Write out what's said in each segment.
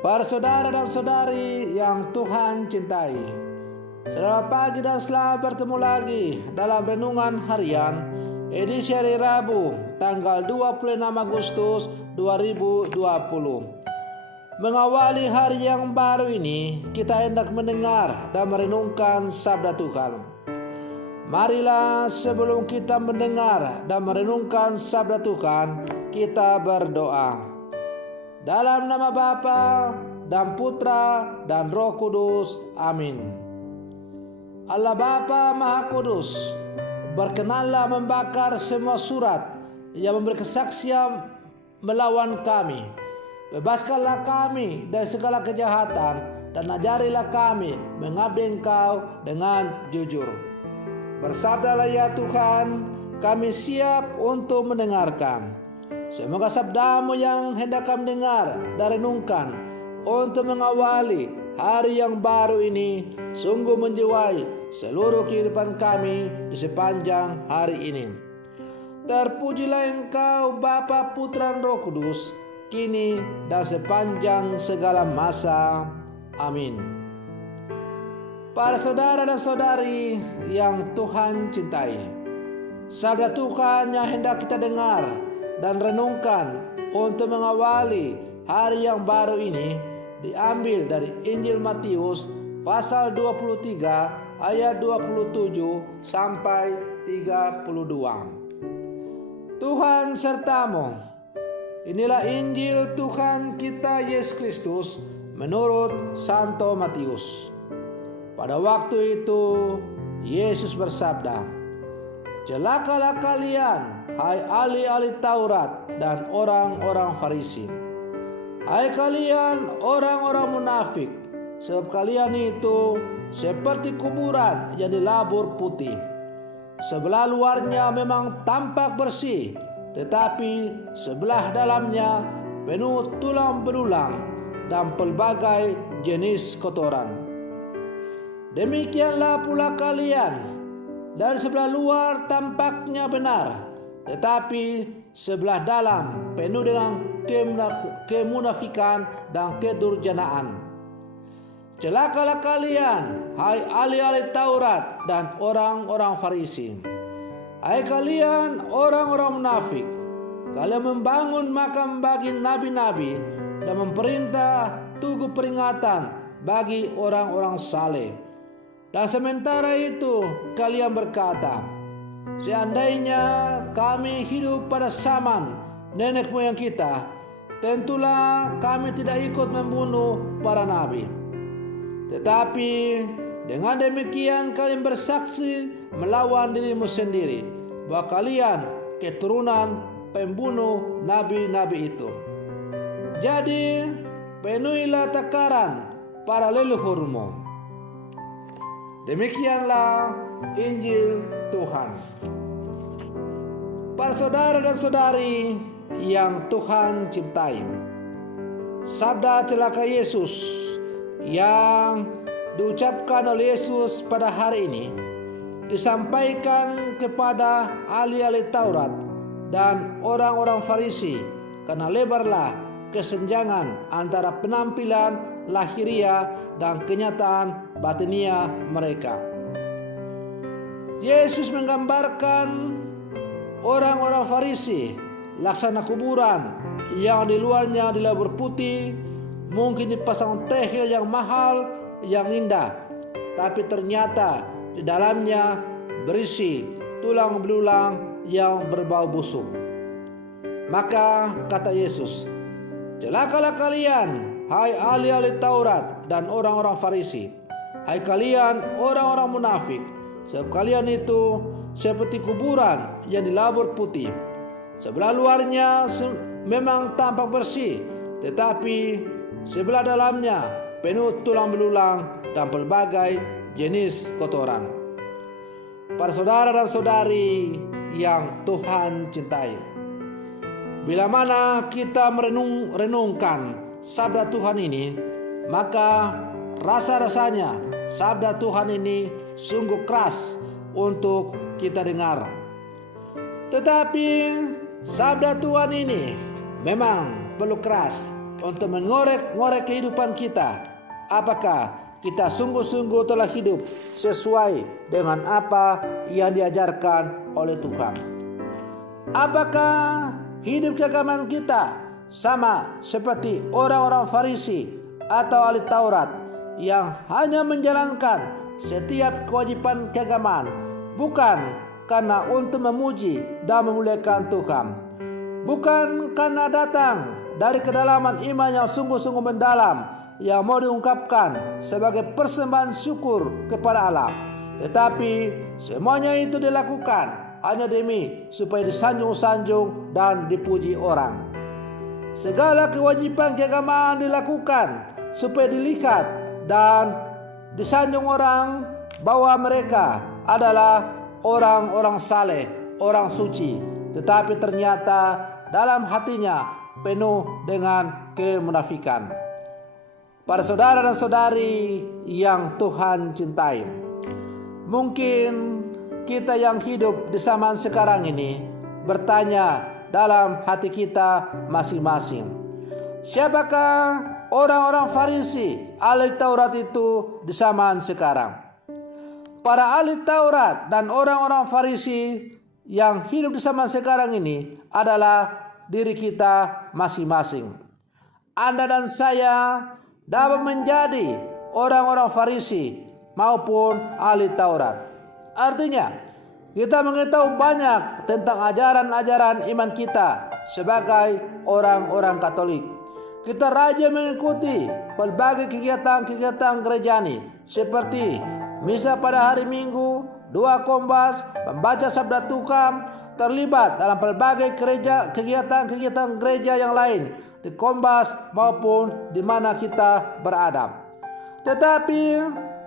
Para saudara dan saudari yang Tuhan cintai, selamat pagi dan selamat bertemu lagi dalam Renungan Harian edisi hari Rabu tanggal 26 Agustus 2020. Mengawali hari yang baru ini, kita hendak mendengar dan merenungkan sabda Tuhan. Marilah sebelum kita mendengar dan merenungkan sabda Tuhan, kita berdoa. Dalam nama Bapa dan Putra dan Roh Kudus. Amin. Allah Bapa Maha Kudus, berkenanlah membakar semua surat yang memberi kesaksian melawan kami. Bebaskanlah kami dari segala kejahatan dan ajarilah kami mengabdi Engkau dengan jujur. Bersabdalah ya Tuhan, kami siap untuk mendengarkan. Semoga sabdamu yang hendak kami dengar dan renungkan untuk mengawali hari yang baru ini sungguh menjiwai seluruh kehidupan kami di sepanjang hari ini. Terpujilah Engkau Bapa, Putra dan Roh Kudus, kini dan sepanjang segala masa. Amin. Para saudara dan saudari yang Tuhan cintai, sabda Tuhan yang hendak kita dengar dan renungkan untuk mengawali hari yang baru ini diambil dari Injil Matius pasal 23 ayat 27 sampai 32. Tuhan sertamu. Inilah Injil Tuhan kita Yesus Kristus menurut Santo Matius. Pada waktu itu Yesus bersabda, "Celakalah kalian, hai ahli-ahli Taurat dan orang-orang Farisi. Hai kalian orang-orang munafik, sebab kalian itu seperti kuburan yang dilabur putih. Sebelah luarnya memang tampak bersih, tetapi sebelah dalamnya penuh tulang belulang dan pelbagai jenis kotoran. Demikianlah pula kalian. Dari sebelah luar tampaknya benar, tetapi sebelah dalam penuh dengan kemunafikan dan kedurjanaan. Celakalah kalian, hai ahli-ahli Taurat dan orang-orang Farisi. Hai kalian orang-orang munafik, kalian membangun makam bagi nabi-nabi dan memerintah tugu peringatan bagi orang-orang saleh. Dan sementara itu kalian berkata, seandainya kami hidup pada zaman nenek moyang kita, tentulah kami tidak ikut membunuh para nabi. Tetapi dengan demikian kalian bersaksi melawan dirimu sendiri bahwa kalian keturunan pembunuh nabi-nabi itu. Jadi penuhilah takaran para leluhurmu." Demikianlah Injil Tuhan. Para saudara dan saudari yang Tuhan cintai, sabda celaka Yesus yang diucapkan oleh Yesus pada hari ini disampaikan kepada ahli-ahli Taurat dan orang-orang Farisi karena lebarlah kesenjangan antara penampilan lahiriah dan kenyataan batinia mereka. Yesus menggambarkan orang-orang Farisi laksana kuburan yang di luarnya dilabur putih, mungkin dipasang tehil yang mahal, yang indah, tapi ternyata di dalamnya berisi tulang belulang yang berbau busuk. Maka kata Yesus, "Celakalah kalian, hai ahli-ahli Taurat dan orang-orang Farisi. Hai kalian orang-orang munafik, sebab kalian itu seperti kuburan yang dilabur putih. Sebelah luarnya memang tampak bersih, tetapi sebelah dalamnya penuh tulang belulang dan pelbagai jenis kotoran." Para saudara dan saudari yang Tuhan cintai, bila mana kita renungkan sabda Tuhan ini, maka rasa-rasanya sabda Tuhan ini sungguh keras untuk kita dengar. Tetapi sabda Tuhan ini memang perlu keras untuk mengorek-ngorek kehidupan kita. Apakah kita sungguh-sungguh telah hidup sesuai dengan apa yang diajarkan oleh Tuhan? Apakah hidup keagamaan kita sama seperti orang-orang Farisi atau ahli Taurat yang hanya menjalankan setiap kewajiban keagamaan bukan karena untuk memuji dan memuliakan Tuhan, bukan karena datang dari kedalaman iman yang sungguh-sungguh mendalam yang mau diungkapkan sebagai persembahan syukur kepada Allah, tetapi semuanya itu dilakukan hanya demi supaya disanjung-sanjung dan dipuji orang. Segala kewajiban keagamaan dilakukan supaya dilihat dan disanjung orang bahwa mereka adalah orang-orang saleh, orang suci, tetapi ternyata dalam hatinya penuh dengan kemunafikan. Para saudara dan saudari yang Tuhan cintai, mungkin kita yang hidup di zaman sekarang ini bertanya dalam hati kita masing-masing, siapakah orang-orang Farisi, ahli Taurat itu di zaman sekarang? Para ahli Taurat dan orang-orang Farisi yang hidup di zaman sekarang ini adalah diri kita masing-masing. Anda dan saya dapat menjadi orang-orang Farisi maupun ahli Taurat. Artinya, kita mengetahui banyak tentang ajaran-ajaran iman kita sebagai orang-orang Katolik. Kita rajin mengikuti berbagai kegiatan-kegiatan gerejani seperti misa pada hari Minggu, doa kombas, membaca sabda Tuhan, terlibat dalam berbagai kegiatan-kegiatan gereja yang lain di kombas maupun di mana kita berada. Tetapi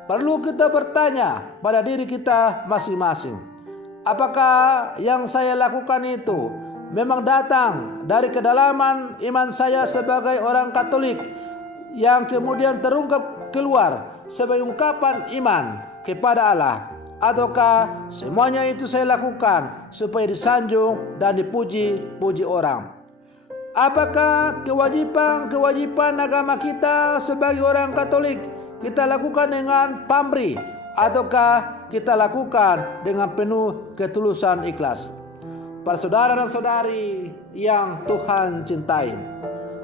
perlu kita bertanya pada diri kita masing-masing, apakah yang saya lakukan itu memang datang dari kedalaman iman saya sebagai orang Katolik yang kemudian terungkap keluar sebagai ungkapan iman kepada Allah, ataukah semuanya itu saya lakukan supaya disanjung dan dipuji-puji orang? Apakah kewajiban agama kita sebagai orang Katolik kita lakukan dengan pamrih, ataukah kita lakukan dengan penuh ketulusan ikhlas? Para saudara dan saudari yang Tuhan cintai,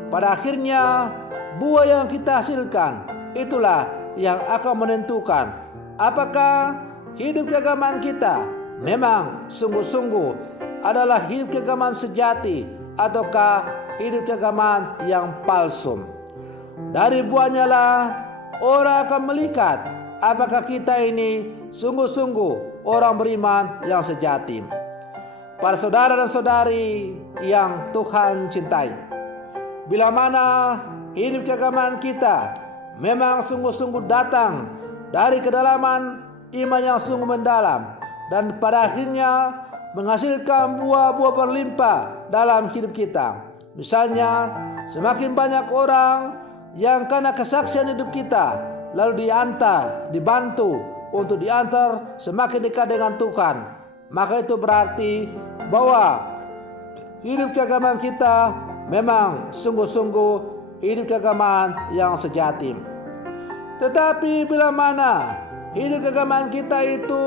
pada akhirnya buah yang kita hasilkan itulah yang akan menentukan apakah hidup keagamaan kita memang sungguh-sungguh adalah hidup keagamaan sejati ataukah hidup keagamaan yang palsu. Dari buahnya lah orang akan melihat apakah kita ini sungguh-sungguh orang beriman yang sejati. Para saudara dan saudari yang Tuhan cintai, bila mana hidup keagamaan kita memang sungguh-sungguh datang dari kedalaman iman yang sungguh mendalam dan pada akhirnya menghasilkan buah-buah berlimpah dalam hidup kita. Misalnya, semakin banyak orang yang karena kesaksian hidup kita lalu dibantu untuk diantar semakin dekat dengan Tuhan, maka itu berarti bahwa hidup keagamaan kita memang sungguh-sungguh hidup keagamaan yang sejati. Tetapi bila mana hidup keagamaan kita itu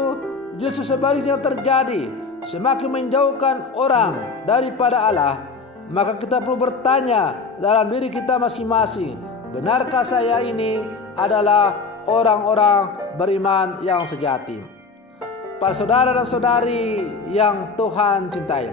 justru sebaliknya terjadi, semakin menjauhkan orang daripada Allah, maka kita perlu bertanya dalam diri kita masing-masing, benarkah saya ini adalah orang-orang beriman yang sejati? Para saudara dan saudari yang Tuhan cintai,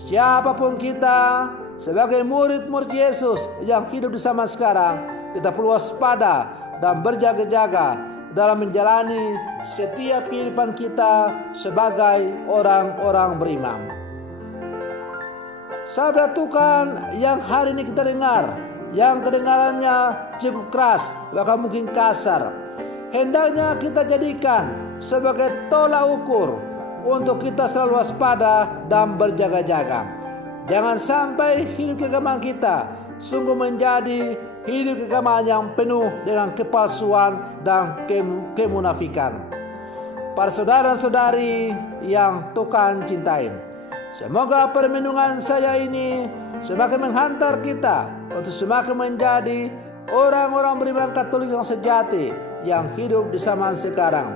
siapapun kita sebagai murid-murid Yesus yang hidup di zaman sekarang, kita perlu waspada dan berjaga-jaga dalam menjalani setiap kehidupan kita sebagai orang-orang beriman. Sabda Tuhan yang hari ini kita dengar, yang kedengarannya cukup keras, bahkan mungkin kasar, hendaknya kita jadikan sebagai tolak ukur untuk kita selalu waspada dan berjaga-jaga. Jangan sampai hidup keagamaan kita sungguh menjadi hidup keagamaan yang penuh dengan kepalsuan dan kemunafikan. Para saudara dan saudari yang Tuhan cintai, semoga permenungan saya ini semakin menghantar kita untuk semakin menjadi orang-orang beriman Katolik yang sejati yang hidup di zaman sekarang.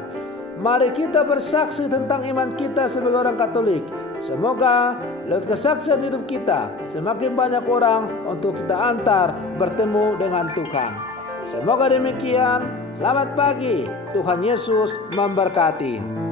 Mari kita bersaksi tentang iman kita sebagai orang Katolik. Semoga lewat kesaksian hidup kita semakin banyak orang untuk kita antar bertemu dengan Tuhan. Semoga demikian. Selamat pagi. Tuhan Yesus memberkati.